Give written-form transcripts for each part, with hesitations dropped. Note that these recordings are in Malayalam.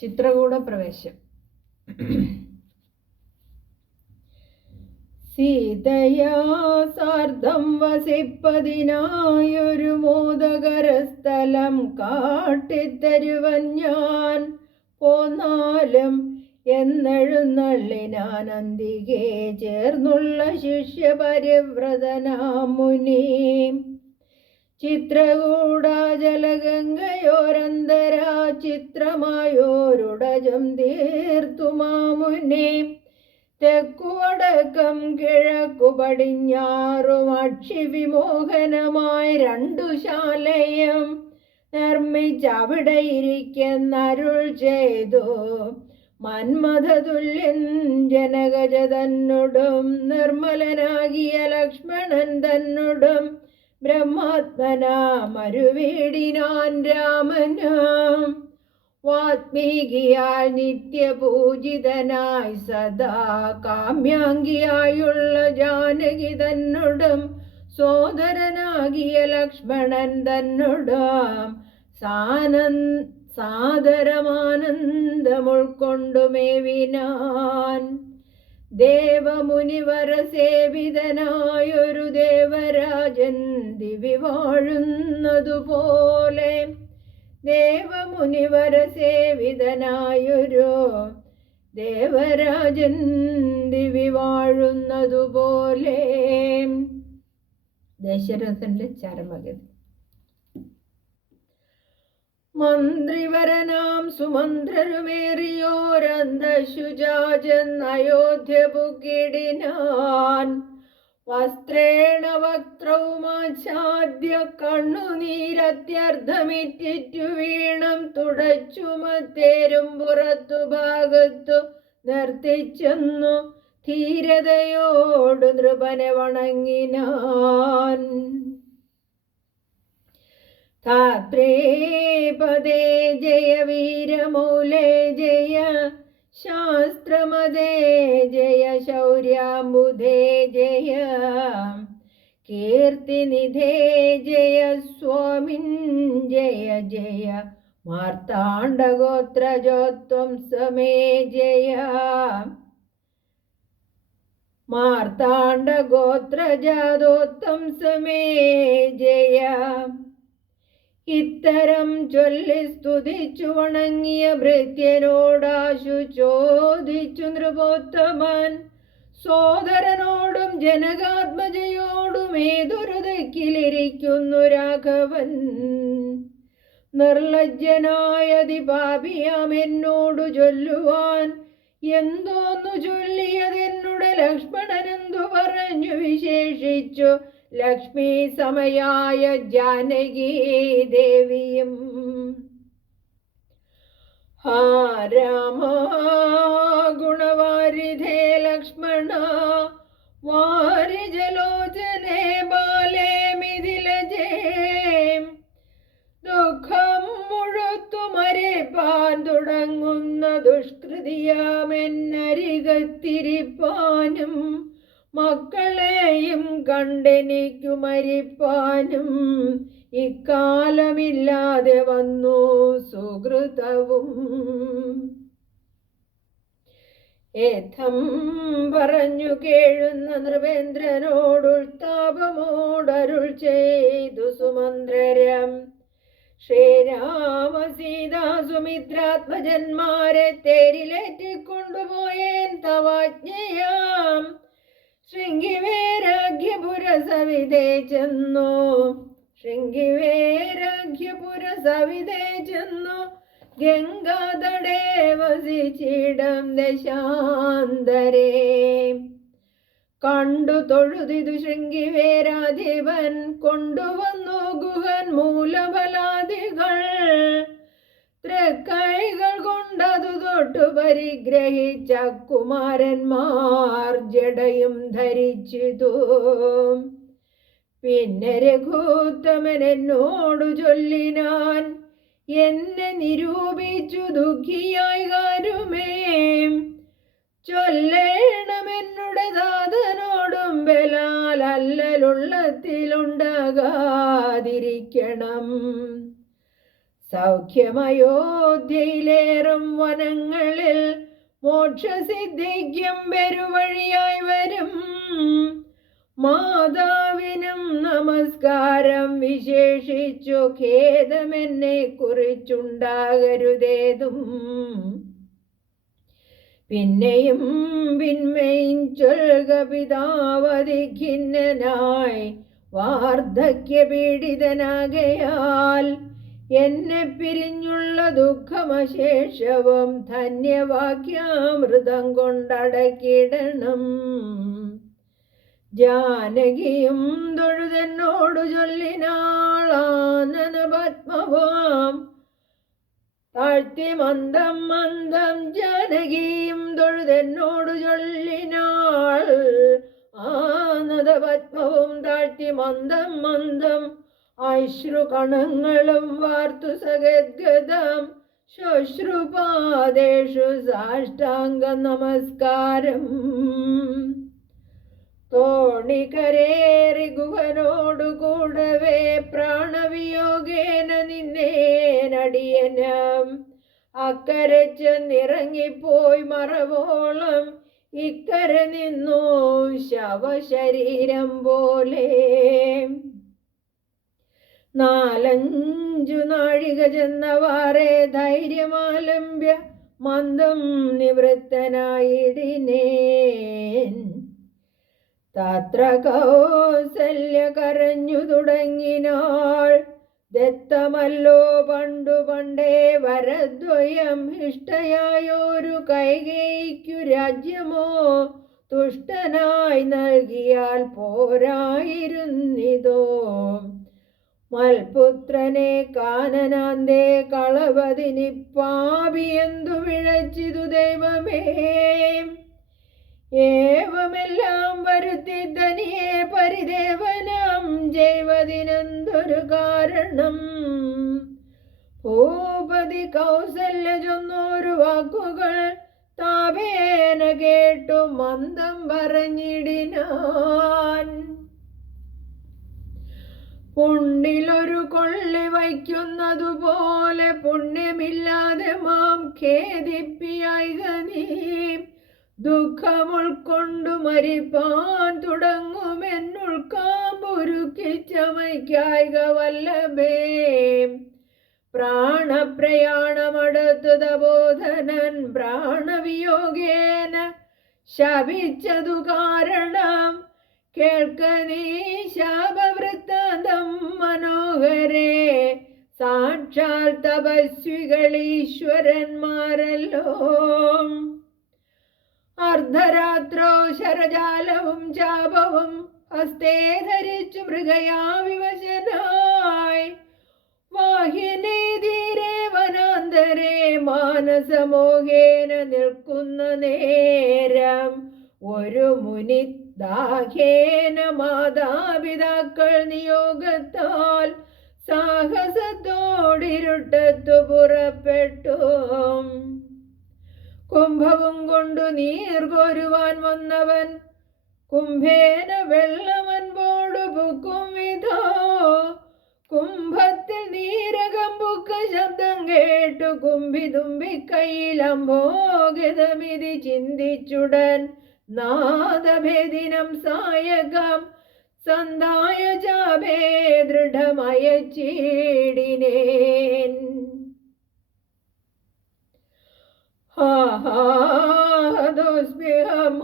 ചിത്രകൂടപ്രവേശം. സീതയാ സാർദ്ധം വസിപ്പതിനായൊരു മോദകരസ്ഥലം കാട്ടിത്തരുവൻ ഞാൻ പോന്നാലും എന്നെഴുന്നള്ളിനാനന്ദികെ ചേർന്നുള്ള ശിഷ്യപരിവ്രതനാം മുനി. ചിത്രകൂടാജലഗംഗയോരന്തരാ ചിത്രമായോരുടജം തീർത്തുമാമുനെ. തെക്കുവടക്കം കിഴക്കു പടിഞ്ഞാറും അക്ഷിവിമോഹനമായി രണ്ടു ശാലയും നിർമ്മിച്ചവിടെ ഇരിക്കുന്നരുൾ ചെയ്തു. മന്മഥതുല്യൻ ജനകജതന്നോടും നിർമ്മലനാകിയ ലക്ഷ്മണൻ തന്നോടും ബ്രഹ്മാത്മനാ മരുവീടിനാൻ രാമനാം. വാത്മീകിയാൽ നിത്യപൂജിതനായി സദാ കാമ്യാംഗിയായുള്ള ജാനകി തന്നോടും സോദരനാകിയ ലക്ഷ്മണൻ തന്നോടും സാദരമാനന്ദമുൾക്കൊണ്ടുമേവിനാൻ. ദേവമുനിവര സേവിതനായൊരു ദേവരാജൻ ദിവി വാഴുന്നതുപോലെ. ദേവമുനിവര സേവിതനായൊരു ദേവരാജൻ ദിവി വാഴുന്നതുപോലെ. ദശരഥന്റെ ചരമഗതി. മന്ത്രിവരനാം സുമന്ത്രരുമേറിയോരന്തശുജാജൻ അയോധ്യ പുകിടിനാൻ. വസ്ത്രേണ വക്ത്രവുമാച്ഛാദ്യ കണ്ണുനീരത്യർത്ഥമിറ്റിറ്റു വീണം തുടച്ചുമത്തേരും പുറത്തു ഭാഗത്തു നിർത്തിച്ചെന്നു ധീരതയോട് നൃപനെ വണങ്ങിനാൻ. ധാത്രേ പദേ ജയ വീരമൗലേ ജയ ശാസ്ത്രമദേ ജയ ശൗര്യാംബുധേ ജയ കീർത്തിനിധേ ജയ സ്വാമിൻ ജയ ജയ മാർത്താണ്ഡഗോത്രജോത്വം സമേ ജയ. മാർത്താണ്ഡഗോത്രജാതോത്വം സമേ ജയ. ഇത്തരം ചൊല്ലി സ്തുതിച്ചു വണങ്ങിയ ഭൃത്യനോടാശു ചോദിച്ചു നൃപോത്തമൻ. സോദരനോടും ജനകാത്മജയോടും ഏതൊരു ദിക്കിലിരിക്കുന്നു രാഘവൻ. നിർലജ്ജനായതി പാപിയാം എന്നോടു ചൊല്ലുവാൻ എന്തോന്നു ചൊല്ലിയതെന്നുടെ ലക്ഷ്മണനെന്തു പറഞ്ഞു വിശേഷിച്ചു. ലക്ഷ്മി സമയായ ജാനകി ദേവിയും. ഹാ രാമ ഗുണവാരിധേ ലക്ഷ്മണ വാരിജലോചനേ ബാലേ മിഥിലജേ. ദുഃഖം മുഴുത്തു മരിപ്പാൻ തുടങ്ങുന്ന ദുഷ്കൃതിയാമെന്നരികത്തിരിപ്പാനും മക്കളെയും കണ്ടെനിക്കു മരിപ്പാനും ഇക്കാലമില്ലാതെ വന്നു സുഹൃതവും. ഏഥം പറഞ്ഞു കേഴുന്ന നൃപേന്ദ്രനോടുൾത്താപമോടരുൾ ചെയ്തു സുമന്ത്രരം. ശ്രീരാമ സീതാ സുമിത്രാത്മജന്മാരെ തേരിലേറ്റിക്കൊണ്ടുപോയേൻ തവാജ്ഞയാം. ശൃംഗിവേരാഗ്യപുരസവിധേ ചെന്നു. ശൃംഗിവേരാഗ്യപുരസവിധേ ചെന്നു ഗംഗാതടേ വസിച്ചിടം ദശാന്തരേ. കണ്ടു തൊഴുതിതു ശൃംഗിവേരാധിപൻ കൊണ്ടുവന്നു ഗുഹൻ മൂലഫലാദികൾ. തൃക്കൈകൾ കൊണ്ടതു തൊട്ടു പരിഗ്രഹിച്ച കുമാരന്മാർ ജടയും ധരിച്ചിതു. പിന്നെ രഘുത്തമൻ എന്നോടു ചൊല്ലിനാൻ. എന്നെ നിരൂപിച്ചു ദുഃഖിയായി കാരുമേ. ചൊല്ലേണമെന്നുടെ ദാതനോടും ബലാൽ അല്ലലുള്ളത്തിലുണ്ടാകാതിരിക്കണം. സൗഖ്യമയോധ്യയിലേറും വനങ്ങളിൽ മോക്ഷസിദ്ധിക്കും പെരുവഴിയായി വരും. മാതാവിനും നമസ്കാരം, വിശേഷിച്ചു ഖേദമെന്നെ കുറിച്ചുണ്ടാകരുതേതും. പിന്നെയും പിന്മയും ചൊൽക, പിതാവതി ഖിന്നനായി വാർദ്ധക്യപീഡിതനാകയാൽ എന്നെ പിരിഞ്ഞുള്ള ദുഃഖമശേഷവും ധന്യവാക്യാമൃതം കൊണ്ടടക്കിടണം. ജാനകിയും തൊഴുതെന്നോടു ചൊല്ലിനാളാനനപത്മവാം താഴ്ത്തി മന്ദം മന്ദം. ജാനകിയും തൊഴുതെന്നോടു ചൊല്ലിനാൾ ആനന്ദപത്മവും താഴ്ത്തി മന്ദം മന്ദം. അശ്രുകണങ്ങളും വാർത്തു സഗദ്ഗതം ശ്വശ്രുപാദേഷു സാഷ്ടാംഗ നമസ്കാരം. തോണിക്കരേറി ഗുഹനോടു കൂടവേ പ്രാണവിയോഗേന നിന്നേനടിയനം. അക്കരെ ചെന്നിറങ്ങിപ്പോയി മറവോളം ഇക്കരെ നിന്നു ശവശരീരം പോലെ. 4-5 നാഴിക ചെന്നവാറെ ധൈര്യമാലംബ്യ മന്ദം നിവൃത്തനായിടിനേൻ. തത്ര കൗസല്യ കരഞ്ഞു തുടങ്ങിനാൾ. ദത്തമല്ലോ പണ്ടു പണ്ടേ വരദ്വയം ഇഷ്ടയായൊരു കൈകേയിക്കു രാജ്യമോ തുഷ്ടനായി നൽകിയാൽ പോരായിരുന്നിതോ. മൽപുത്രനെ കാനനാന്തേ കളവതിനിപ്പാപിയെന്തു വിഴച്ചിതു ദൈവമേ. ഏവമെല്ലാം വരുത്തി ധനിയെ പരിദേവനം ചെയ്വതിനെന്തൊരു കാരണം. ഭൂപതി കൗസല്യ ചൊന്നോരു വാക്കുകൾ താപേന കേട്ടു മന്ദം പറഞ്ഞിടിനാൻ. പുണ്ണിലൊരു കൊള്ളി വയ്ക്കുന്നതുപോലെ പുണ്യമില്ലാതെ മാം ഖേദിപ്പിയായിക നീ. ദുഃഖമുൾക്കൊണ്ടു മരിപ്പാൻ തുടങ്ങുമെന്നുൾക്കാമ്പുരുക്കി ചമയ്ക്കായിക വല്ലഭേ. പ്രാണപ്രയാണമടുത്തു തപോധനൻ പ്രാണവിയോഗേന ശപിച്ചതു കാരണം. കേൾക്ക നീ ശാപവൃത്താന്തം മനോഹരേ. സാക്ഷാൽ തപസ്വികൾ ഈശ്വരന്മാരല്ലോ. അർദ്ധരാത്രോ ശരജാലവും ചാപവും ഹസ്തേ ധരിച്ചു മൃഗയാ വിവശനായി. വാഹിനീ തീരെ വനാന്തരേ മാനസമോഹേന നിൽക്കുന്ന നേരം. ഒരു മുനി ദാഹേന മാതാപിതാക്കൾ നിയോഗത്താൽ സാഹസത്തോടിരുട്ടത്തു പുറപ്പെട്ടു. കുംഭവും കൊണ്ടു നീർ കോരുവാൻ വന്നവൻ കുംഭേന വെള്ളമൻപോടു പുക്കും വിധോ. കുംഭത്തിൽ നീരകമ്പുക്ക ശബ്ദം കേട്ടു കുംഭി തുമ്പിക്കൈയിൽ അംഭോഗതമിതി ചിന്തിച്ചുടൻ നാദഭേദിനം സായകം സന്ധായ ചാപേ ദൃഢമയച്ചിടിനേൻ. ദോസ്മ്യഹം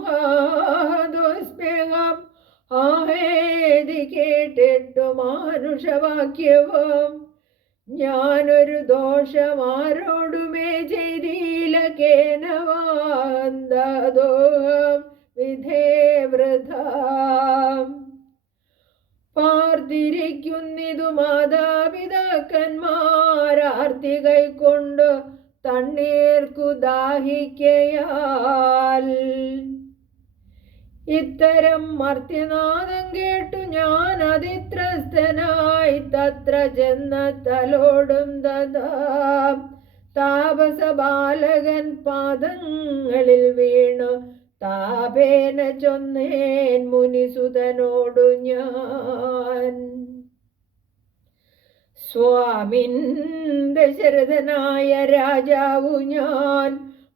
ആഹേതി കേട്ടിട്ടു മാനുഷവാക്യവും ഞാനൊരു ദോഷമാരോടുമേ ചെയ്തില്ല. കേനവാന്തദോഹം വിധേ വൃഥ. പാർത്തിരിക്കുന്നിതു മാതാപിതാക്കന്മാരാർത്തി കൈക്കൊണ്ടു തണ്ണീർക്കു ദാഹിക്കയാൽ. ഇത്തരം മർത്യനാദം കേട്ടു ഞാൻ അതിത്രസ്തനായി തത്ര ചെന്ന തലോടും തഥാ. താപസ ബാലകൻ പാദങ്ങളിൽ വീണു താപേന ചൊന്നേൻ മുനിസുതനോടു ഞാൻ. സ്വാമിൻ ദശരഥനായ രാജാവു ഞാൻ,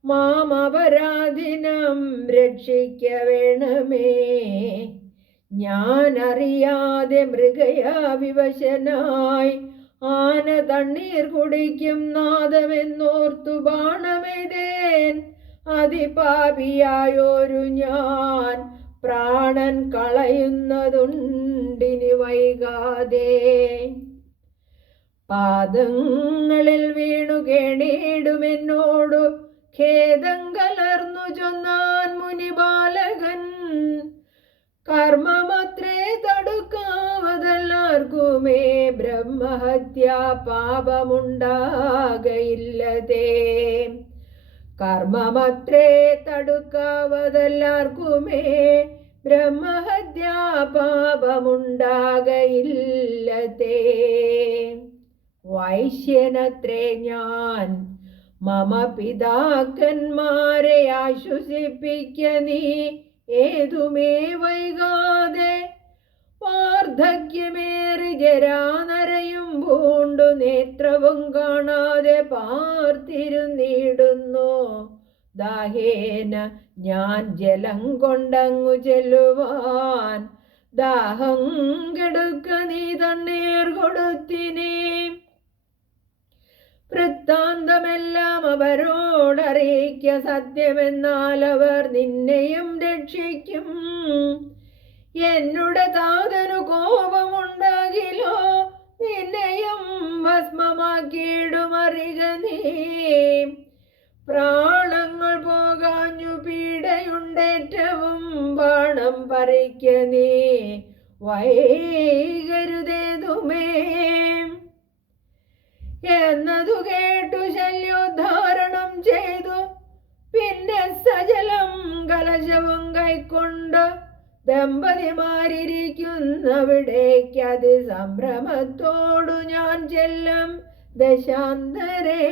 മാമപരാധിനം രക്ഷിക്ക വേണമേ. ഞാൻ അറിയാതെ മൃഗയാ വിവശനായി, ആന തണ്ണീർ കുടിക്കും നാദമെന്നോർത്തു ബാണമെയ്തേൻ. അതിപാപിയായൊരു ഞാൻ പ്രാണൻ കളയുന്നതുണ്ടിനി വൈകാതെ. പാദങ്ങളിൽ വീണു കേണിടുമെന്നോടു ഖേദം കലർന്നു ചൊന്നാൻ മുനിബാലകൻ. കർമ്മമത്രേ തടുക്കാവതെല്ലാവർക്കുമേ, ബ്രഹ്മഹത്യാ പാപമുണ്ടാകയില്ലതേ. കർമ്മമത്രേ തടുക്കാവതെല്ലാവർക്കുമേ, ബ്രഹ്മഹത്യാ പാപമുണ്ടാകയില്ലതേ. വൈശ്യനത്രേ ഞാൻ, മമ പിതാക്കന്മാരെ ആശ്വസിപ്പിക്ക നീ ഏതുമേ വൈകാതെ. വാർദ്ധക്യമേറി ജരാനരയും പൂണ്ടു നേത്രവും കാണാതെ പാർത്തിരുന്നിടുന്നു. ദാഹേന ഞാൻ ജലം കൊണ്ടങ്ങു ചെല്ലുവാൻ, ദാഹം കെടുക്ക നീ തണ്ണീർ കൊടുത്തിനേ. വൃത്താന്തമെല്ലാം അവരോടറിയിക്ക, സത്യമെന്നാൽ അവർ നിന്നെയും രക്ഷിക്കും. എന്നുടെ താതനു കോപമുണ്ടാകിലോ, നിന്നെയും ഭസ്മമാക്കിയിടുമറിക നീ. പ്രാണങ്ങൾ പോകാഞ്ഞു പീഡയുണ്ടേറ്റവും, ബാണം പറിക്ക നീ വൈകരുതേതുമേ. എന്നതു കേട്ടു ശല്യോദ്ധാരണം ചെയ്തു, പിന്നെ സജലം കലശവും കൈക്കൊണ്ട് ദമ്പതിമാരിയ്ക്കുന്നവിടേക്ക് അതിസംഭ്രമത്തോടു ഞാൻ ചെല്ലും ദശാന്തരേ.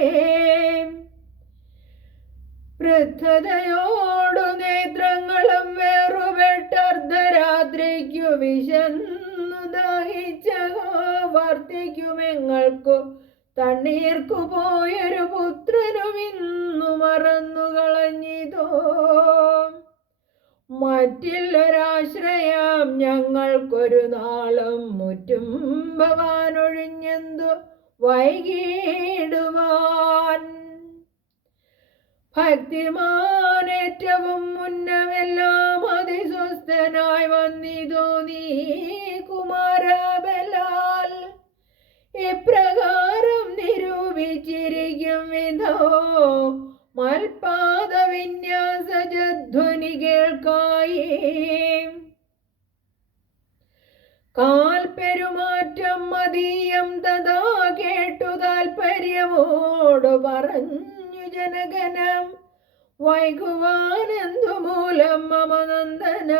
വൃദ്ധതയോടു നേത്രങ്ങളും വേറുപെട്ടർദ്ധരാത്രിക്കു വിശന്നു ദാഹിച്ച വർത്തിക്കുമെങ്ങൾക്കു തണ്ണീർക്കു പോയൊരു പുത്രനുമിന്നു മറന്നു കളഞ്ഞിതോ. മറ്റില്ലൊരാശ്രയം ഞങ്ങൾക്കൊരു നാളും മുറ്റും ഭവാനൊഴിഞ്ഞെന്തു വൈകിടുവാൻ. ഭക്തിമാനേറ്റവും മുന്നമെല്ലാം അതിസ്വസ്ഥനായി വന്നിതോ നീ കുമാരബലാൽ. ഇപ്രകാരം നിരൂപിച്ചിരിക്കും വിധോ മൽപാദ വിന്യാസധ്വനി കേൾക്കായി. കാൽപെരുമാറ്റം മതീയം തഥാ കേട്ടു താൽപര്യമോടു പറഞ്ഞു ജനഗനം. വൈകുവാനെന്തു മൂലം മമ നന്ദന,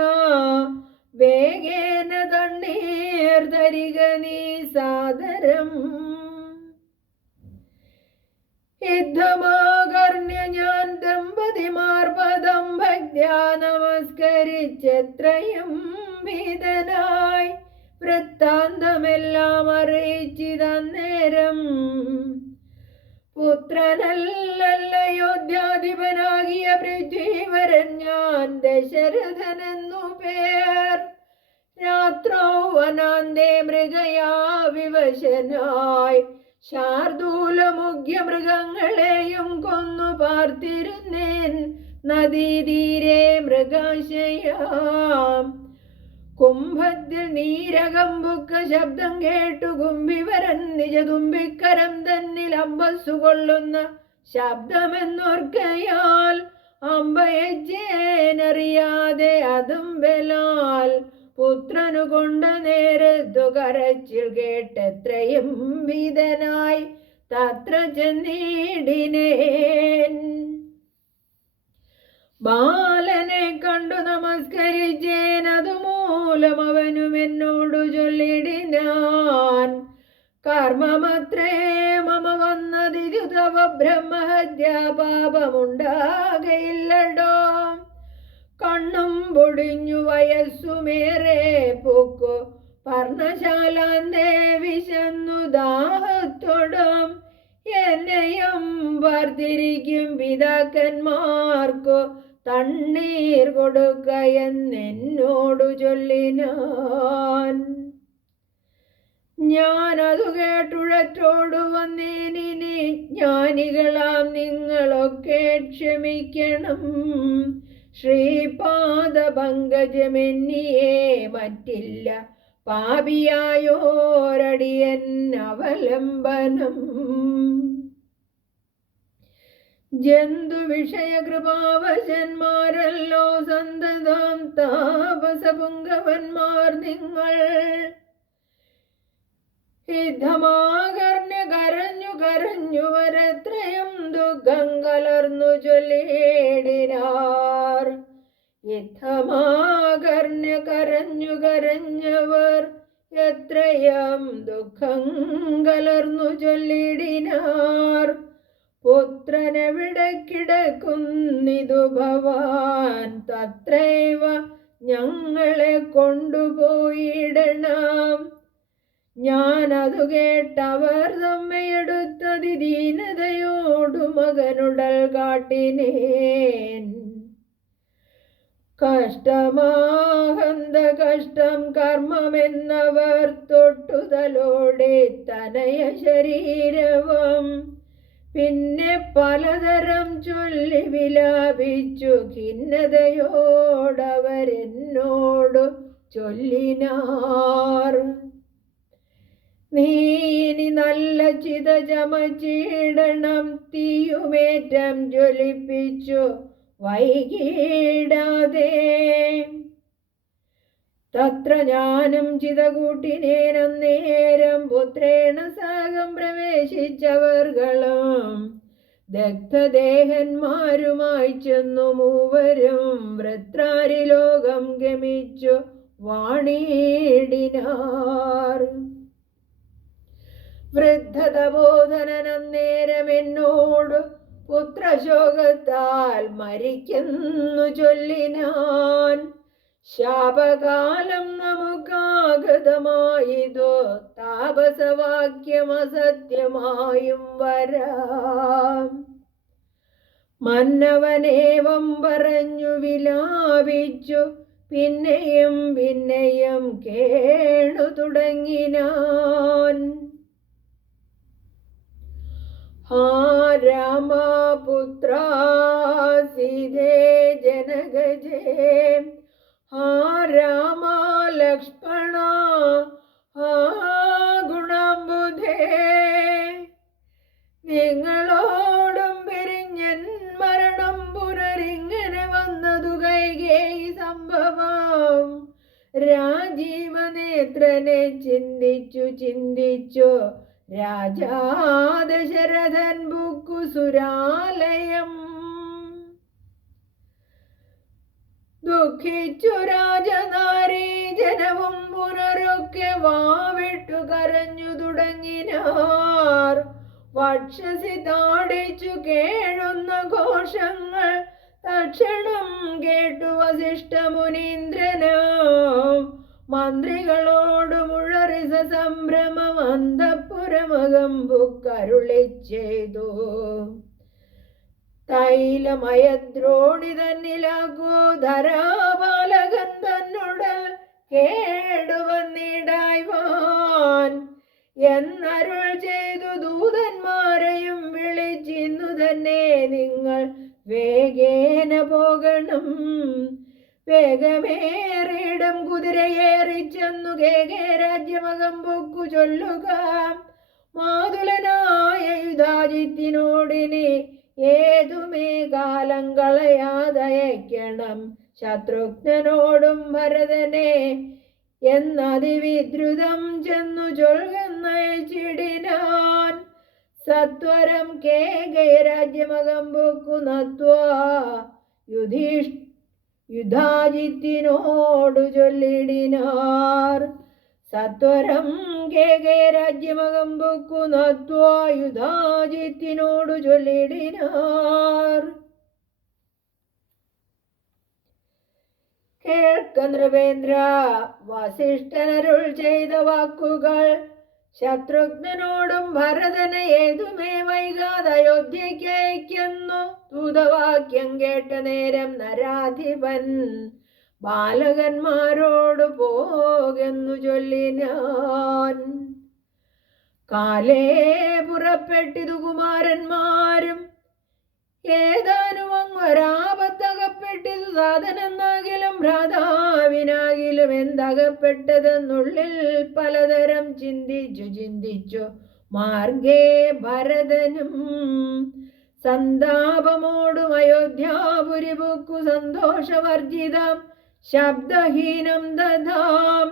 വേഗേന തണ്ണീർ തരിക നീ സാദരം. യുദ്ധമാകർണ്യ ഞാൻ ദമ്പതിമാർ പദം ഭക്ത്യാ നമസ്കരിച്ചെത്രയും ഭീതനായി. വൃത്താന്തമെല്ലാം അറിയിച്ചിതന്നേരം, പുത്രനല്ലയോധ്യാധിപനാകിയ പൃഥ്വീവരൻ ഞാൻ ദശരഥനെന്നു പേർ. രാത്രോ വനാന്തേ മൃഗയാ വിവശനായി, ശാർദൂലമുഖ്യ മൃഗങ്ങളെയും കൊന്നു പാർത്തിരുന്നേൻ നദീതീരെ മൃഗാശയാം. കുംഭത്തിൽ നീരകമ്പുക്ക ശബ്ദം കേട്ടു കുംഭിവരൻ നിജതുമ്പിക്കരം തന്നിൽ അമ്പസ്സു കൊള്ളുന്ന ശബ്ദമെന്നോർക്കയാൽ, അമ്പയജ്ജേനറിയാതെ അതും ബലാൽ പുത്രനു കൊണ്ട നേരത്തു കരച്ചിൽ കേട്ടെത്രയും ഭീതനായി തത്ര ചെന്നിടിനേൻ. ബാലനെ കണ്ടു നമസ്കരിച്ചേനതുമൂലം അവനും എന്നോടു ചൊല്ലിടിനാൻ, കർമ്മമത്രേ മമ വന്നതിരു തവ ബ്രഹ്മഹത്യാ പാപമുണ്ടാകയില്ലടോ. കണ്ണും പൊടിഞ്ഞു വയസ്സുമേറെ പൂക്കു പർണശാലാന്തേ വിശന്നു ദാഹത്തോടും എന്നെയും വർദ്ധിരിക്കും പിതാക്കന്മാർക്കു തണ്ണീർ കൊടുക്ക എന്നോടു ചൊല്ലിനാൻ. ഞാനതു കേട്ടുഴറ്റോടു വന്നേനിനി ജ്ഞാനികളാം നിങ്ങളൊക്കെ ക്ഷമിക്കണം. ശ്രീപാദപങ്കജമെന്നിയേ മറ്റില്ല പാപിയായോരടിയൻ അവലംബനം. ജന്തുവിഷയകൃപാവശന്മാരല്ലോ സന്തതം താപസപുങ്കവന്മാർ നിങ്ങൾ. യുദ്ധമാകർണ്യ കരഞ്ഞു കരഞ്ഞു വരത്രയും ദുഃഖം കലർന്നു ചൊല്ലിയിടിനാർ. യുദ്ധമാകർണ്യ കരഞ്ഞു കരഞ്ഞവർ എത്രയും ദുഃഖം കലർന്നു ചൊല്ലിടിനാർ. പുത്രനെവിടെ കിടക്കുന്നിതു ഭവാൻ തത്രൈവ ഞങ്ങളെ കൊണ്ടുപോയിടണം. ഞാനതു കേട്ടവർ തമ്മയെടുത്തതി ദീനതയോടു മകനുടൽ കാട്ടിനേൻ. കഷ്ടമാഹന്ത കഷ്ടം കർമ്മമെന്നവർ തൊട്ടുതലോടെ തനയ ശരീരവും പിന്നെ പലതരം ചൊല്ലി വിലാപിച്ചു ഖിന്നതയോടവരെന്നോടു ചൊല്ലിനാർ. നീ ഇനി നല്ല ചിത ചമച്ചിടണം, തീയുമേറ്റം ജ്വലിപ്പിച്ചു വൈകിടാതെ. തത്ര ഞാനും ചിത കൂട്ടിനേരം പുത്രേണ സഹം പ്രവേശിച്ചവർകളും ദഗ്ധദേഹന്മാരുമായി ചെന്നു മൂവരും വൃത്രാരിലോകം ഗമിച്ചു വാണിടിനാർ. വൃദ്ധതബോധനന്നേരം എന്നോട് പുത്രശോകത്താൽ മരിക്കുന്നു ചൊല്ലിനാൻ. ശാപകാലം നമുക്കാഗതമായിതോ താപസവാക്യം അസത്യമായും വരാം. മന്നവനേവം പറഞ്ഞു വിലാപിച്ചു പിന്നെയും പിന്നെയും കേണു തുടങ്ങിനാൻ. ഹാ രാമപുത്ര സീതേ ജനകജേ, ഹാ രാമ ലക്ഷ്മണ, ഹാ ഗുണാംബുധേ. നിങ്ങളോടും പിരിഞ്ഞൻ മരണം പുനരിങ്ങനെ വന്നതു കൈകേയി സംഭവം. രാജീവനേത്രനെ ചിന്തിച്ചു ചിന്തിച്ചു രാജാ ദശരഥൻ ബുക്കു സുരാലയം. ദുഃഖിച്ചു രാജനാരീ ജനവും പുനരൊക്കെ വാവിട്ടു കരഞ്ഞു തുടങ്ങിനാർ. വക്ഷസി താടിച്ചു കേഴുന്ന ഘോഷങ്ങൾ തക്ഷണം കേട്ടു വസിഷ്ഠ മുനീന്ദ്രനും മന്ത്രികളോടു മുഴറിസ സംഭ്രമം അന്തഃപുരമകം ബുക്കരുളി ചെയ്തു. തൈലമയദ്രോണി തന്നിലാകൂ ധരാപാലകൻ തന്നുടൽ കേടുവന്നിടായ്വാൻ എന്നരുൾ ചെയ്തു ദൂതന്മാരെയും വിളിച്ചിന്നു തന്നെ നിങ്ങൾ വേഗേന പോകണം. വേഗമേറിയിടും കുതിരയേറിച്ചെന്നു കേകേ രാജ്യമകം പൊക്കു ചൊല്ലുക. മാതുലനായ യുധാജിത്തിനോടിനി ഏതുമേ കാലം കളയാതയക്കണം. ശത്രുഘ്നനോടും ഭരതനെ എന്നതിവിദ്രുതം ചെന്നു ചൊൽകുന്നയച്ചിടിനാൻ. സത്വരം കേകേ രാജ്യമകം പൊക്കു നത്വാ യുധാജിത്തിനോടു ചൊല്ലിടിനാർ. സത്വരം കേകേ രാജ്യമകം പൊക്കു നത്വാ യുധാജിത്തിനോടു ചൊല്ലിടിനാർ. കേൾക്ക നൃപേന്ദ്ര, വസിഷ്ഠനരുൾ ചെയ്ത വാക്കുകൾ. ശത്രുഘ്നനോടും ഭരതന് ഏതുമേ വൈകാതെ അയോധ്യയ്ക്ക് അയക്കുന്നു. ദൂതവാക്യം കേട്ട നേരം നരാധിപൻ ബാലകന്മാരോട് പോകെന്നു ചൊല്ലിനാൻ. കാലേ പുറപ്പെട്ടിതു കുമാരന്മാരും, ഏതാനും അങ്ങൊരാപത്തകപ്പെട്ടിതു സാധനെന്നാകിലും ഭ്രാതാവിനാകിലും എന്തകപ്പെട്ടതെന്നുള്ളിൽ പലതരം ചിന്തിച്ചു മാർഗേ ഭരതനും സന്താപമോടും അയോധ്യാപുരി പുക്കു സന്തോഷവർജിതം ശബ്ദഹീനം ദധാം.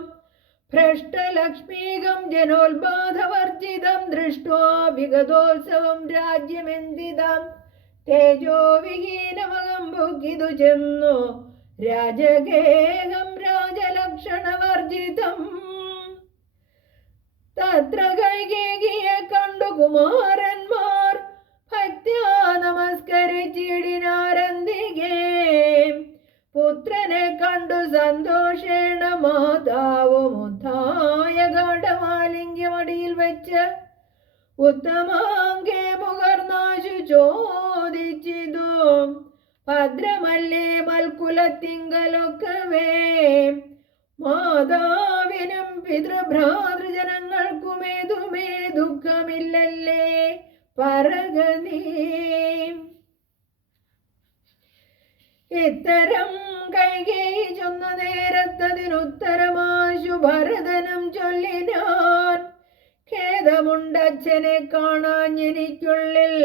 ഭ്രഷ്ടലക്ഷ്മീകം ജനോത്ബാധവർജിതം ദൃഷ്ട്വാ വിഗതോത്സവം രാജ്യമെന്തിതം. തേജോ വിഹീനമകമ്പുകിതു ചെന്നു രാജഗേഹം രാജലക്ഷണവർജിതം. തത്ര കൈകേകിയെ കണ്ടു കുമാരന്മാർ ഭക്ത്യാ നമസ്കരിച്ചിടിനാരന്തികേ. പുത്രനെ കണ്ടു സന്തോഷേണ മാതാവും ഉദ്ധായ ഗാഢമാലിംഗ്യമടിയിൽ വെച്ച് ഉത്തമാംഗേ മുകർന്നാശു ചോദിച്ചിതു. ഭദ്രമല്ലേ മൽക്കുലത്തിങ്കലൊക്കവേ, മാതാവിനും പിതൃഭ്രാതൃജനങ്ങൾക്കുമേതുമേ ദുഃഖമില്ലല്ലേ പറക നീ. ഇത്തരം കൈകേയി ചൊന്ന നേരത്തതിനുത്തരമാശു ഭരതനും ചൊല്ലിനാൻ. ഖേദമുണ്ടച്ഛനെ കാണാഞ്ഞെനിക്കുള്ളിൽ,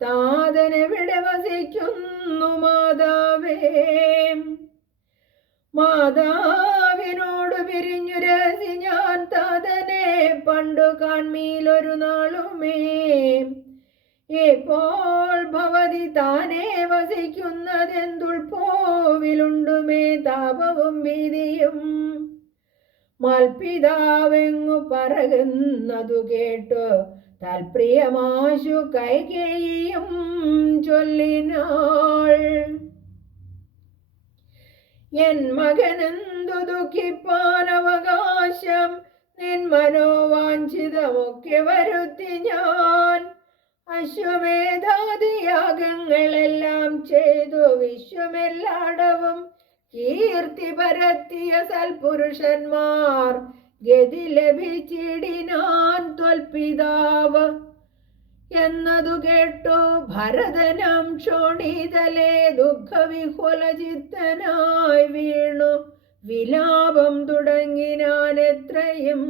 താതനെവിടെ വസിക്കുന്നു മാതാവേ. മാതാവിനോട് പിരിഞ്ഞു രഹസി ഞാൻ താതനെ പണ്ടു കാൺമീലൊരു നാളുമേ. ഇപ്പോൾ ഭവതി താനേ വസിക്കുന്നതെന്തുൾപോവിലുണ്ടുമേ താപവും ഭീതിയും. മൽപിതാവെങ്ങു പറയുന്നതു കേട്ടു താൽപ്രിയമാശു കൈകേയിയും ചൊല്ലിനാൾ. എൻ മകനെന്തു ദുഃഖിപ്പാൻ അവകാശം, നിൻ മനോവാഞ്ചിതമൊക്കെ വരുത്തി ഞാൻ. അശ്വമേധാദിയാഗങ്ങളെല്ലാം ചെയ്തു വിശ്വമെല്ലാടവും കീർത്തി പരത്തിയ സൽപുരുഷന്മാർ ഗതി ലഭിച്ചിടിനാൻ ത്വൽപിതാവ്. എന്നതു കേട്ടു ഭരതനം ക്ഷോണിതലേ ദുഃഖവിഹുലചിത്തനായി വീണു വിലാപം തുടങ്ങിനാൻ എത്രയും.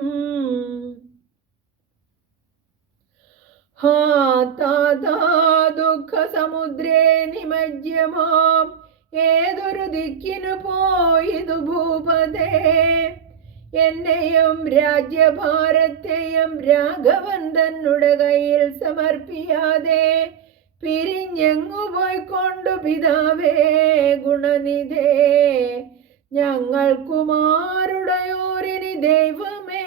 ഹാ താതാ ദുഃഖ സമുദ്രേ നിമജ്യമാം, ഏതൊരു ദിക്കിനു പോയിതു ഭൂപതേ. എന്നെയും രാജ്യഭാരത്തെയും രാഘവൻ തന്നുടെ കയ്യിൽ സമർപ്പിയാതെ പിരിഞ്ഞെങ്ങു പോയിക്കൊണ്ടു പിതാവേ ഗുണനിധേ. ഞങ്ങൾക്കുമാരുടയോരിനി ദൈവമേ.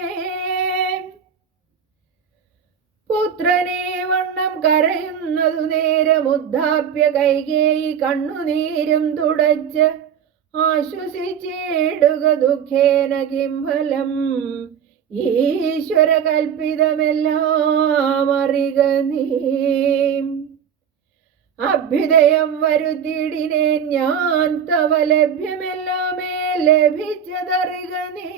പുത്രനെ വണ്ണം കരയുന്നതു നേരം ഉദ്ധാപ്യ കൈകേയി കണ്ണുനീരും തുടച്ച് ആശ്വസിച്ചിടുക ദുഃഖേന കിംഫലം. ഈശ്വര കൽപ്പിതമെല്ലാം അറിക നീ. അഭ്യുദയം വരുത്തിയിടിനേൻ ഞാൻ തവ ലഭ്യമെല്ലാമേ ലഭിച്ചതറിക നീ.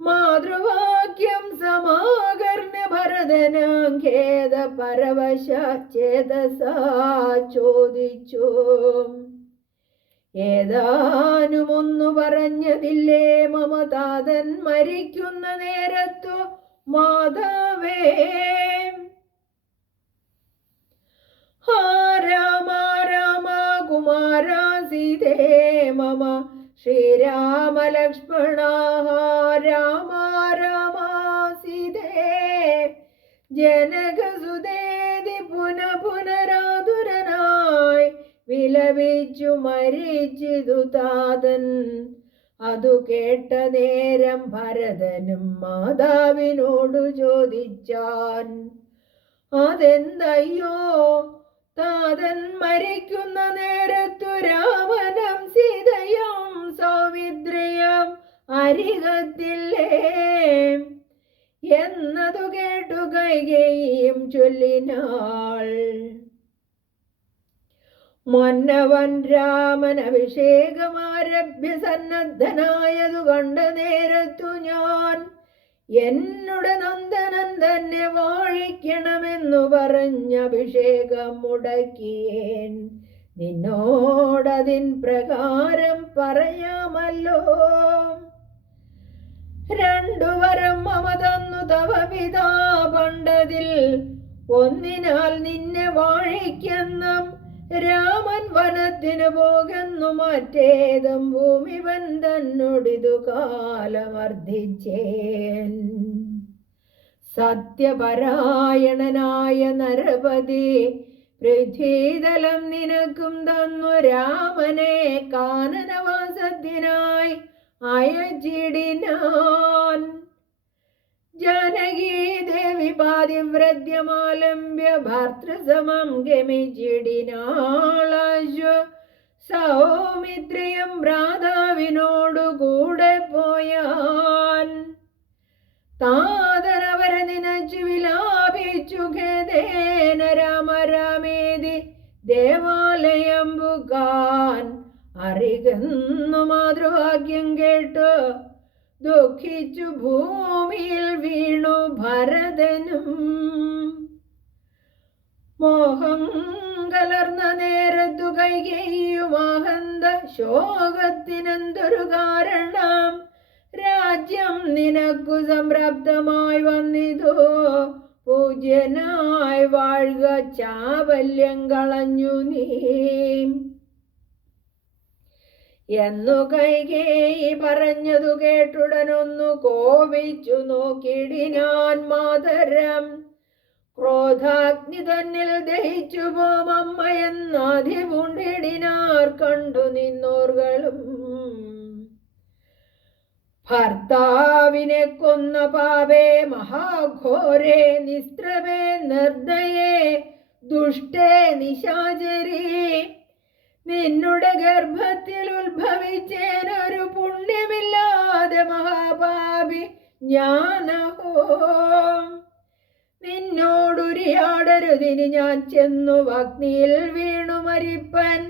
മാതൃവാക്യം സമാകർണ്യ ഭരതനാഖേദ പരവശ ചേതസാ ചോദിച്ചു. ഏതാനുമൊന്നു പറഞ്ഞതില്ലേ മമതാതൻ മരിക്കുന്ന നേരത്തു മാതാവേ. ഹാ രാമ രാമ കുമാര സീതേ മമ ശ്രീരാമ ലക്ഷ്മണ. രാമ രാമ സീതേ ജനകസുതേതി പുനരാതുരനായി വിലപിച്ചു മരിച്ചിതു താതൻ. അതു കേട്ട നേരം ഭരതനും മാതാവിനോടു ചോദിച്ചാൻ. അതെന്തയ്യോ താതൻ മരിക്കുന്ന നേരത്തു രാമനും സീത അരികത്തില്ലേ എന്നതു കേട്ടു കൈകേയിയും ചൊല്ലിനാൾ. മന്നവൻ രാമൻ അഭിഷേകമാരഭ്യ സന്നദ്ധനായതു കണ്ട നേരത്തു ഞാൻ എന്നുടെ നന്ദനൻ തന്നെ വാഴിക്കണമെന്നു പറഞ്ഞ് അഭിഷേകം മുടക്കിയേൻ. നിന്നോടതിൻ പ്രകാരം പറയാമല്ലോ. 2 വരം മമ തന്നു തവ പിതാ പണ്ടതിൽ ഒന്നിനാൽ നിന്നെ വാഴിക്കെന്നും രാമൻ വനത്തിനു പോകുന്നു മറ്റേതും ഭൂമിവൻ തന്നോടിതു കാലമർദ്ദിച്ചേൻ. സത്യപരായണനായ നരപതി പൃഥ്വീതലം നിനക്കും തന്നു രാമനെ കാനനവാസത്തിനായി അയച്ചിടിനാൻ. ജാനകീ ദേവി പാതിവ്രത്യമാലംബ്യ ഭർത്തൃസമം ഗമിച്ചിടിനാളാശു. സൗമിത്രിയും ഭ്രാതാവിനോടു കൂടെ പോയാൻ. താതനവരെ നിനച്ചു വിലാപിച്ചു ഖേദേന രാമരാമേതി ദേവാലയം പുകാൻ. അറികുന്നു മാതൃവാക്യം കേട്ടു ദുഃഖിച്ചു ഭൂമിയിൽ വീണു ഭരതനും. മോഹം കലർന്ന നേരത്തു കൈകേയിയുമാഹന്ത ശോകത്തിനെന്തൊരു കാരണം. രാജ്യം നിനക്കു സംപ്രാപ്തമായി വന്നിതു പൂജ്യനായി വാഴുക ചാവല്യം കളഞ്ഞു നീ എന്നു കൈകേയി പറഞ്ഞതു കേട്ടുടനൊന്നു കോപിച്ചു നോക്കിടിനാൻ മാതരം. ക്രോധാഗ്നി തന്നിൽ ദഹിച്ചു പോമമ്മയെന്നാധി പൂണ്ടിടിനാർ കണ്ടു നിന്നോർകളും. ഭർത്താവിനെ കൊന്ന പാപേ മഹാഘോരേ നിസ്ത്രവേ നിർദ്ദയേ ദുഷ്ടേ നിശാചരീ. നിന്നുടെ ഗർഭത്തിൽ ഉത്ഭവിച്ചേനൊരു പുണ്യമില്ലാതെ മഹാപാപി ഞാനഹോ. നിന്നോടുരിയാടരുതിന് ഞാൻ ചെന്നു അഗ്നിയിൽ വീണു മരിപ്പൻ.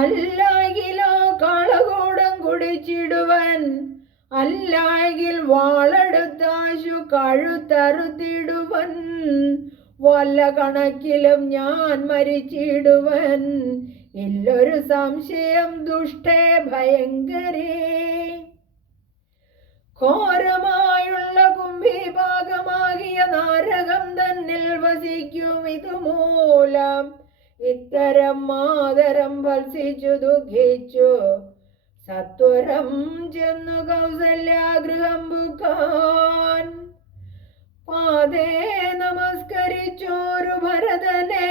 അല്ലായിലോ കാളകൂടം കുടിച്ചിടുവൻ. അല്ലായിൽ വാളെടുത്താശു കഴുത്തറുത്തിടുവൻ. വല്ല കണക്കിലും ഞാൻ മരിച്ചിടുവൻ. ഇല്ലൊരു സംശയം ദുഷ്ടേ ഭയങ്കരേ. ഘോരമായുള്ള കുംഭീഭാഗമാകിയ നാരകം തന്നിൽ വസിക്കും ഇതുമൂലം. ഇത്തരം മാതരം ഭത്സിച്ചു ദുഃഖിച്ചു സത്വരം ചെന്നു കൗസല്യാഗൃഹം പുക്കാൻ. പാദേ നമസ്കരിച്ചോരു ഭരതനെ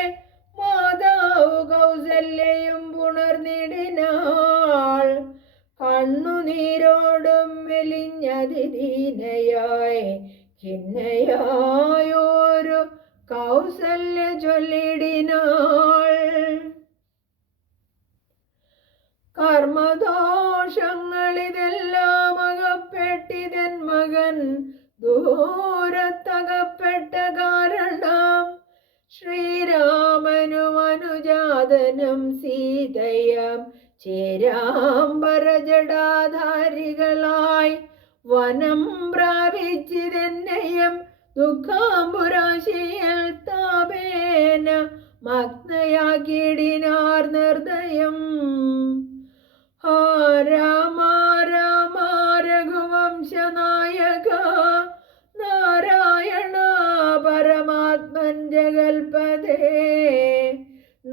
മാതാവ് കൗസല്യയും പുണർന്നിടിനാൾ. കണ്ണുനീരോടും മെലിഞ്ഞതിദീനയായി ഖിന്നയായൊരു കൗസല്യ ചൊല്ലിടിനാൾ. കർമ്മദോഷങ്ങളിതെല്ലാം അകപ്പെട്ടിതൻ മകൻ ദൂരത്തകപ്പെട്ട കാരണം. ശ്രീരാമനും അനുജാതനും സീതയും ചേരാംബരജടാധാരികളായി വനം പ്രാപിച്ചിതെന്നെയും ദുഃഖാംബുരാശിയിൽ താപേന മഗ്നയാക്കിടിനാർ നിർദ്ദയം. ഹാ രാമ രാമ രഘുവംശനായക നാരായണ പരമാത്മൻ ജഗൽപദേ.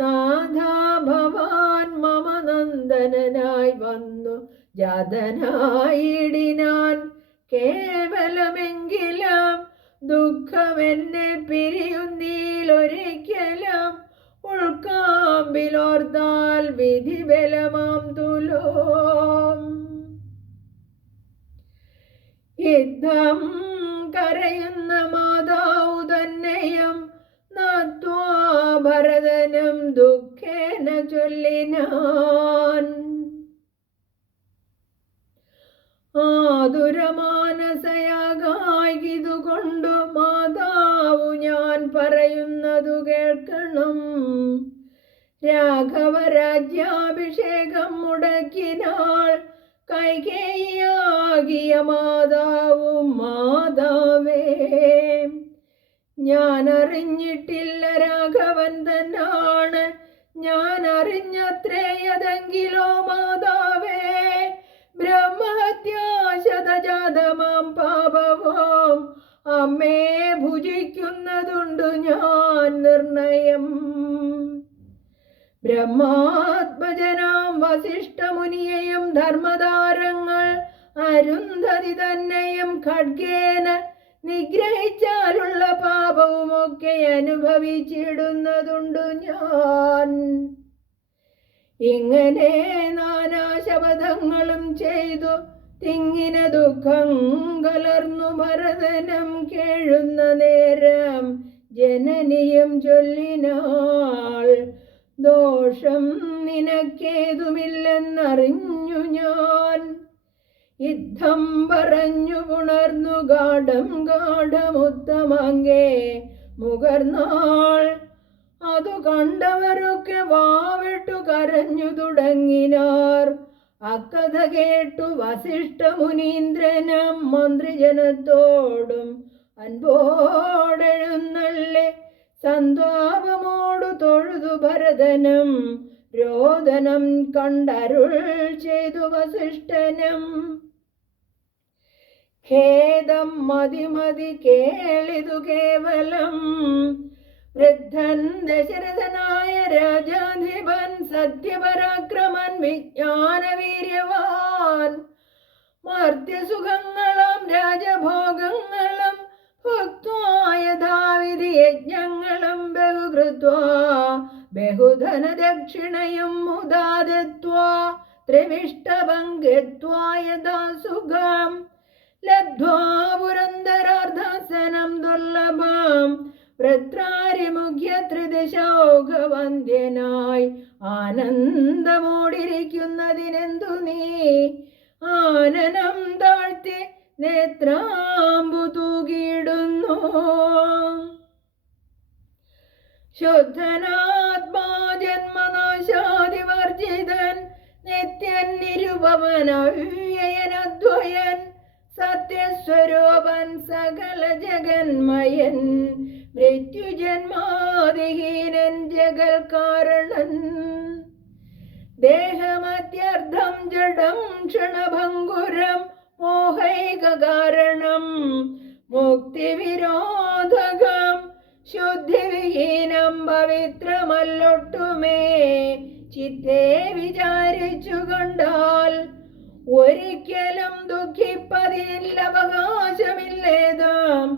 നാഥ ഭവാൻ മമ നന്ദനായി വന്നു ജാതനായിടിനാൻ. കേവലമെങ്കിലും ദുഃഖമെന്നെ പിരിയുന്നീലൊരിക്കലും. ഉൾക്കാമ്പിലോർത്താൽ വിധിബലമാം തുലോം. യുദ്ധം കരയുന്ന മാതാവു തന്നെയും നത്വാ ഭരതനും ദുഃഖേന ചൊല്ലിനാൻ. ആതുരമാനസയാകായിതുകൊണ്ടു മാതാവു ഞാൻ പറയുന്നതു കേൾക്കണം. രാഘവരാജ്യാഭിഷേകം മുടക്കിനാൾ കൈകേയിയാകിയ മാതാവും മാതാവേ. ഞാൻ അറിഞ്ഞിട്ടില്ല രാഘവൻ തന്നാണ്, ഞാൻ അറിഞ്ഞത്രേയതെങ്കിലോ മാതാവേ. ബ്രഹ്മഹത്യാശതജാതമാം പാപവും അമ്മേ ഭുജിക്കുന്നതുണ്ടു ഞാൻ നിർണയം. ബ്രഹ്മാത്മജനാം വസിഷ്ഠമുനിയെയും ധർമ്മതാരങ്ങൾ അരുന്ധതി തന്നെയും ഖഡ്ഗേന നിഗ്രഹിച്ചാലുള്ള പാപവുമൊക്കെ അനുഭവിച്ചിടുന്നതുണ്ടു ഞാൻ. ഇങ്ങനെ നാനാശപഥങ്ങളും ചെയ്തു തിങ്ങിന ദുഃഖം കലർന്നു ഭരതനം കേഴുന്ന നേരം ജനനിയും ചൊല്ലിനാൾ, ദോഷം നിനക്കേതുമില്ലെന്നറിഞ്ഞു ഞാൻ. യുദ്ധം പറഞ്ഞു പുണർന്നു ഗാഢമുത്തമങ്കേ മുകർന്നാൾ. അതു കണ്ടവരൊക്കെ വാവിട്ടു കരഞ്ഞു തുടങ്ങിനാർ. അക്കഥ കേട്ടു വസിഷ്ഠമുനീന്ദ്രനും മന്ത്രിജനത്തോടും അൻപോടെഴുന്നള്ളി സന്താപമോടു തൊഴുതു ഭരതനും രോദനം കണ്ടരുൾ ചെയ്തു വസിഷ്ഠനും. ഖേദം മതി കേളിതു കേവലം. വൃദ്ധൻ ദശരഥനായ രാജാധിപൻ സത്യപരാക്രമൻ വിജ്ഞാനവീര്യവാൻ. മർത്യസുഖങ്ങളും രാജഭോഗങ്ങളും ഭുക്വായഥാവിധി യജ്ഞങ്ങളും ബഹുകൃത്വാ ബഹുധനദക്ഷിണയും മുദാദത്വാ ത്രിവിഷ്ടഭം ഗത്വാ യഥാ സുഖം ലബ്ധ്വാ പുരന്ദരാർദ്ധാസനം ദുർലഭം. വൃത്രാരിമുഖ്യ ത്രിദശോഘവന്ദ്യനായി ആനന്ദമോടിരിക്കുന്നതിനെന്തു നീ ആനനം താഴ്ത്തി നേത്രാമ്പു തൂകിയിടുന്നു. ശുദ്ധനാത്മാ ജന്മനാശാദിവർജിതൻ നിത്യൻ നിരുപമനവ്യയനദ്വയൻ സത്യസ്വരൂപൻ സകല ജഗന്മയൻ മൃത്യുജന്മാദിഹീനൻ ജഗൽ കാരണൻ. ദേഹമത്യർത്ഥം ജഡം ക്ഷണഭംഗുരം മോഹൈക കാരണം മുക്തിവിരോധകം ശുദ്ധിവിഹീനം പവിത്രമല്ലൊട്ടുമേ. ചിത്തേ വിചാരിച്ചു കണ്ടാൽ ഒരിക്കലും ദുഃഖിപ്പതിനില്ല അവകാശമില്ലേതാം.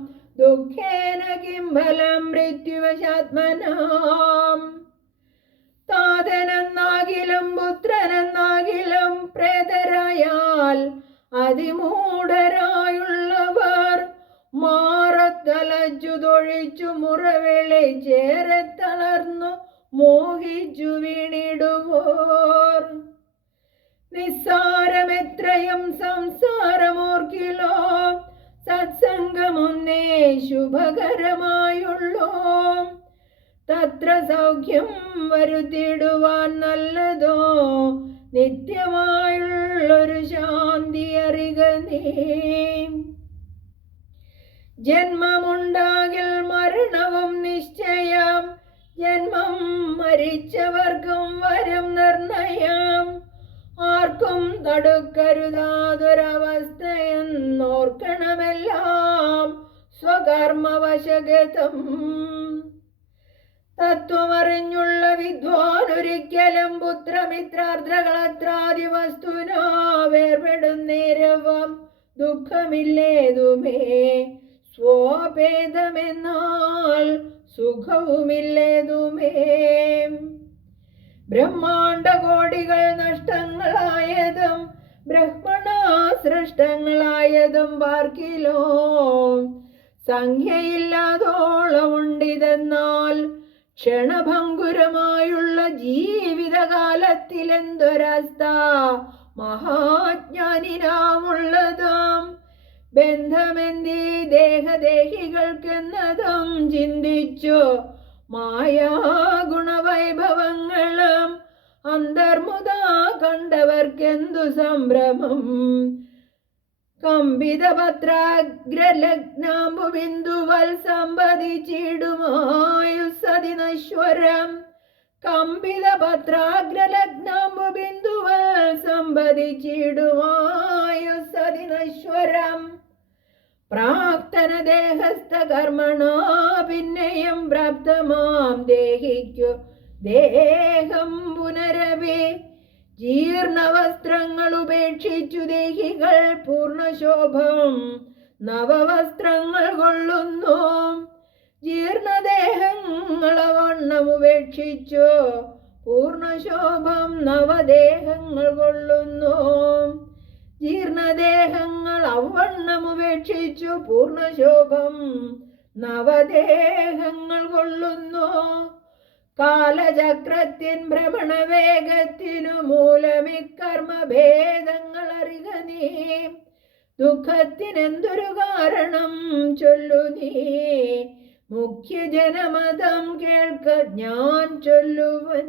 ദുഃഖേന കിം ഫലം മൃത്യുവശാത്മനാം. താതനെന്നാകിലും പുത്രനെന്നാകിലും പ്രേതരായാൽ അതിമൂഢരായുള്ളവർ മാറത്തലച്ചു തൊഴിച്ചു മുറവിളി ചേരെ തളർന്നു മോഹിച്ചു വീണിടുവോർ. നിസ്സാരമെത്രയും സംസാരമോർക്കിലോ സത്സംഗമൊന്നേ ശുഭകരമായുള്ളോ. തത്ര സൗഖ്യം വരുത്തിടുവാൻ നല്ലതോ നിത്യമായുള്ളൊരു ശാന്തി അറിക നീ. ജന്മമുണ്ടാകിൽ മരണവും നിശ്ചയം. ജന്മം മരിച്ചവർക്കും വരും നിർണയം. ആർക്കും തടുക്കരുതാതൊരവസ്ഥയെന്നോർക്കണമെല്ലാം സ്വകർമ്മവശഗതം. തത്വമറിഞ്ഞുള്ള വിദ്വാനൊരിക്കലും പുത്രമിത്രാർദ്രകളത്രാദി വസ്തുനാ വേർപെടുന്നേരവം ദുഃഖമില്ലേതുമേ. സ്വഭേദമെന്നാൽ സുഖവുമില്ലേതുമേ. ബ്രഹ്മാണ്ഡകോടികൾ നഷ്ടങ്ങളായതും ബ്രഹ്മണാ സൃഷ്ടങ്ങളായതും പാർക്കിലോ സംഖ്യയില്ലാതോളമുണ്ടിതെന്നാൽ. ക്ഷണഭംഗുരമായുള്ള ജീവിതകാലത്തിലെന്തൊരവസ്ഥ മഹാജ്ഞാനിനാമുള്ളതാം ബന്ധമെന്തീ ദേഹദേഹികൾക്കെന്നതും ചിന്തിച്ചു മായാഗുണവൈഭവങ്ങളും അന്തർമുദാ കണ്ടവർക്കെന്തു സംഭ്രമം. കമ്പിതപത്രാഗ്രലഗ്നാംബുബിന്ദുവൽ സമ്പതിച്ചിടുമായുസ്സതിനശ്വരം. കമ്പിതപത്രാഗ്രലഗ്നാംബുബിന്ദുവൽ സമ്പതിച്ചിടുമായുസ്സതിനശ്വരം. പ്രാക്തനദേഹസ്ഥകർമ്മണാ പിന്നെയും പ്രാപ്തമാം ദേഹിക്കു ദേഹം പുനരവി. ജീർണവസ്ത്രങ്ങൾ ഉപേക്ഷിച്ചു ദേഹികൾ പൂർണ്ണശോഭം നവവസ്ത്രങ്ങൾ കൊള്ളുന്നു. ജീർണദേഹങ്ങളവണ്ണം ഉപേക്ഷിച്ചു പൂർണ്ണശോഭം നവദേഹങ്ങൾ കൊള്ളുന്നു. ജീർണദേഹങ്ങൾ അവണ്ണം ഉപേക്ഷിച്ചു പൂർണ്ണശോഭം നവദേഹങ്ങൾ കൊള്ളുന്നു. കാലചക്രത്തിൻ ഭ്രമണവേഗത്തിനു മൂലമിക്കർമ്മഭേദങ്ങൾ അറിക നീ. ദുഃഖത്തിനെന്തൊരു കാരണം ചൊല്ലു നീ. മുഖ്യജനമതം കേൾക്ക ഞാൻ ചൊല്ലുവൻ.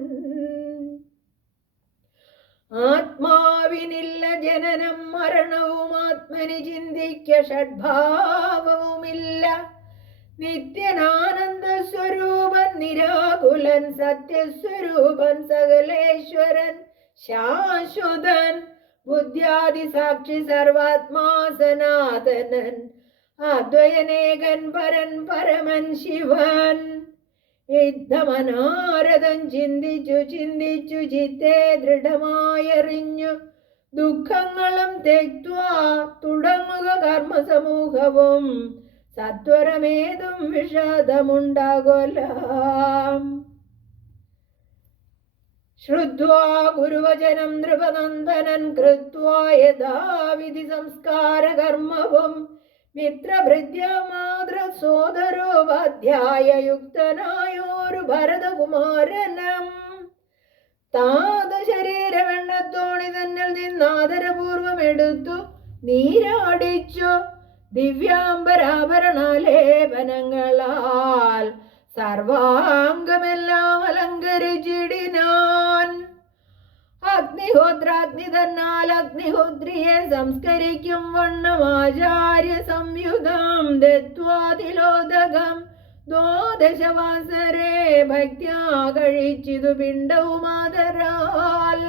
ആത്മാവിനില്ല ജനനം മരണവും ആത്മനി ചിന്തിക്ക ഷഡ്ഭാവവുമില്ല. നിത്യനാനന്ദ സ്വരൂപൻ നിരാകുലൻ സത്യസ്വരൂപൻ സകലേശ്വരൻ ശാശ്വതൻ. ബുദ്ധ്യാദി സാക്ഷി സർവാത്മാ സനാതനൻ അദ്വയനേകൻ പരൻ പരമൻ ശിവൻ. യുദ്ധമനാരദം ചിന്തിച്ചു ചിന്തിച്ചു ചിത്തേ ദൃഢമായറിഞ്ഞു ദുഃഖങ്ങളും തെക്വാ തുടങ്ങുക കർമ്മസമൂഹവും. സത്വരമേതും വിഷാദമുണ്ടാകൊല. ശ്രുത്വാ ഗുരുവചനം നൃപനന്ദനൻ കൃത്വാ യഥാവിധി സംസ്കാര കർമ്മവും. മിത്രഭൃത്യമാതൃ സോദരോപാധ്യായയുക്തനായോരു ഭരതകുമാരനം. താത ശരീരമെണ്ണത്തോണി തന്നിൽ നിന്നാദരപൂർവം എടുത്തു നീരാടിച്ചു ദിവ്യാംബരാഭരണാലേപനങ്ങളാൽ സർവാംഗമെല്ലാം അലങ്കരിച്ചിടിനാൻ. അഗ്നിഹോത്രാഗ്നി തന്നാൽ അഗ്നിഹോത്രിയെ സംസ്കരിക്കും വണ്ണം ആചാര്യ സംയുതം ദത്വാതിലോദകം ദ്വാദശവാസരേ ഭക്ത്യാ കഴിച്ചിതു പിണ്ടവുമാതരാൽ.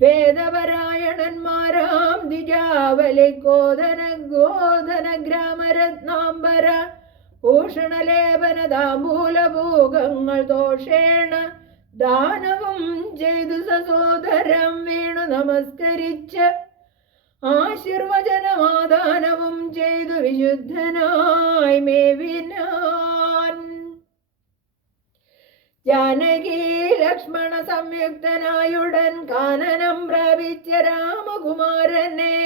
വേദപരായണന്മാരാം ദ്വിജാവലിക്കോദന ഗോധന ഗ്രാമരത്നാംബര ഭൂഷണലേപന താംബൂലഭൂഗങ്ങൾ ദോഷേണ ദാനവും ചെയ്തു സസോദരം വീണു നമസ്കരിച്ച് ആശീർവചനമാദാനവും ചെയ്തു വിശുദ്ധനായി മേവിനാൻ. ജാനകി ലക്ഷ്മണ സംയുക്തനായുടൻ കാനനം പ്രാപിച്ച രാമകുമാരനെ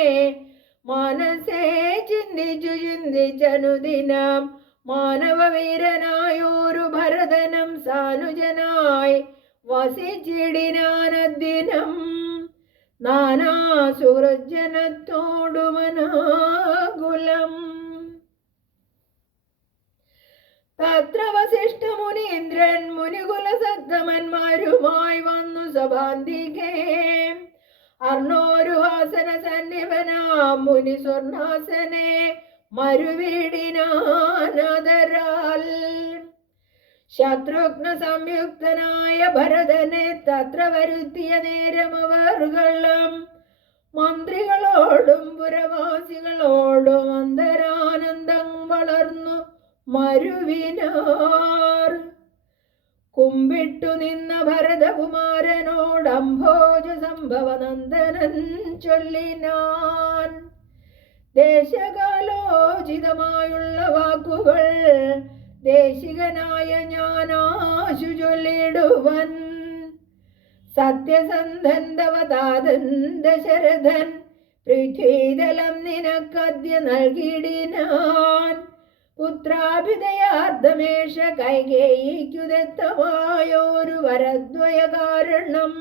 മനസ്സേ ചിന്തിച്ചു ചിന്തിച്ചനുദിനം മാനവവീരനായൊരു ഭരതനം സാനുജനായി വസിച്ചിടിനാനദ്ദിനം. നാനാസുഹൃജനത്തോടു മനാകുലം. തത്ര വസിഷ്ഠ മുനീന്ദ്രൻ മുനികുല സത്തമന്മാരുമായി വന്നു സഭാന്തികേ. അർണോരുഹാസന സന്നിപനാം മുനി സ്വർണാസനെ മരുവീടിനാനദരാൽ. ശത്രുഘ്ന സംയുക്തനായ ഭരതനെ തത്ര വരുത്തിയ നേരമവർകളും മന്ത്രികളോടും പുരവാസികളോടും അന്തരാനന്ദം വളർന്നു മരുവിനാർ. കുമ്പിട്ടു നിന്ന ഭരതകുമാരനോടംഭോജ സംഭവനന്ദനൻ ചൊല്ലിനാൻ. ദേശകാലോചിതമായുള്ള വാക്കുകൾ ദേശികനായ ഞാനാശു ചൊല്ലിടുവൻ. സത്യസന്ധൻ തവതാതൻ ദശരഥൻ പൃഥ്വീതലം നിനക്കദ്യ നൽകിയിടിനാൻ. പുത്രാഭിതയാർദ്ധമേഷ കൈകേയിക്കു ദത്തമായൊരു വരദ്വയ കാരണം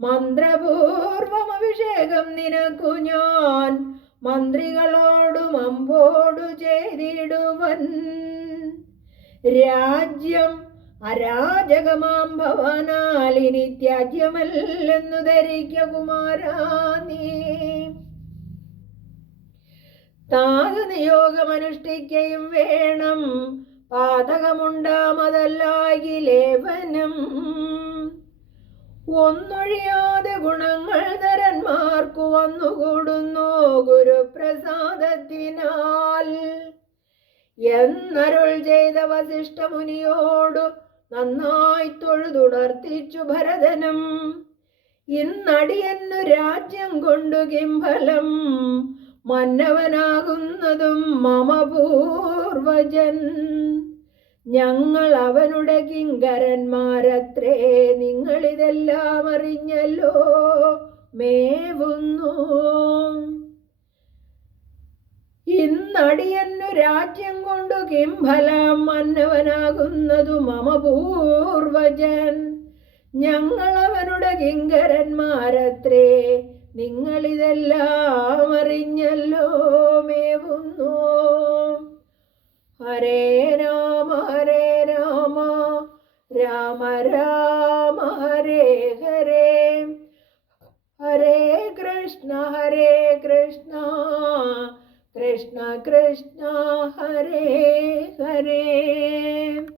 മന്ത്രപൂർവം അഭിഷേകം നിനക്കു ഞാൻ മന്ത്രികളോടും അമ്പോടു ചെയ്തിടുവൻ. രാജ്യം അരാജകമാം ഭവാനാൽ ഇനി ത്യാജ്യമല്ലെന്നു ധരിക്ക കുമാരാ നീ. താതു നിയോഗമനുഷ്ഠിക്കയും വേണം, പാതകമുണ്ടാമതല്ലാകിലേവനം. ഒന്നൊഴിയാതെ ഗുണങ്ങൾ നരന്മാർക്കു വന്നുകൂടുന്നു ഗുരുപ്രസാദത്തിനാൽ എന്നരുൾ ചെയ്ത വസിഷ്ഠമുനിയോടു നന്നായി തൊഴുതുണർത്തിച്ചു ഭരതനും. ഇന്നടിയെന്നു രാജ്യം കൊണ്ടു കിംഫലം, മന്നവനാകുന്നതും മമ പൂർവജൻ. ഞങ്ങൾ അവനുടെ കിങ്കരന്മാരത്രേ, നിങ്ങളിതെല്ലാം അറിഞ്ഞല്ലോ മേവുന്നു. ഇന്നടിയന്നു രാജ്യം കൊണ്ടു കിംഫലം, മന്നവനാകുന്നതു മമ പൂർവജൻ. ഞങ്ങൾ അവനുടെ കിങ്കരന്മാരത്രേ, നിങ്ങളിതെല്ലാം അറിഞ്ഞല്ലോ മേവുന്നു. ഹരേ രാമ രാമ രാമ ഹരേ ഹരേ, ഹരേ കൃഷ്ണ കൃഷ്ണ കൃഷ്ണ ഹരേ ഹരേ.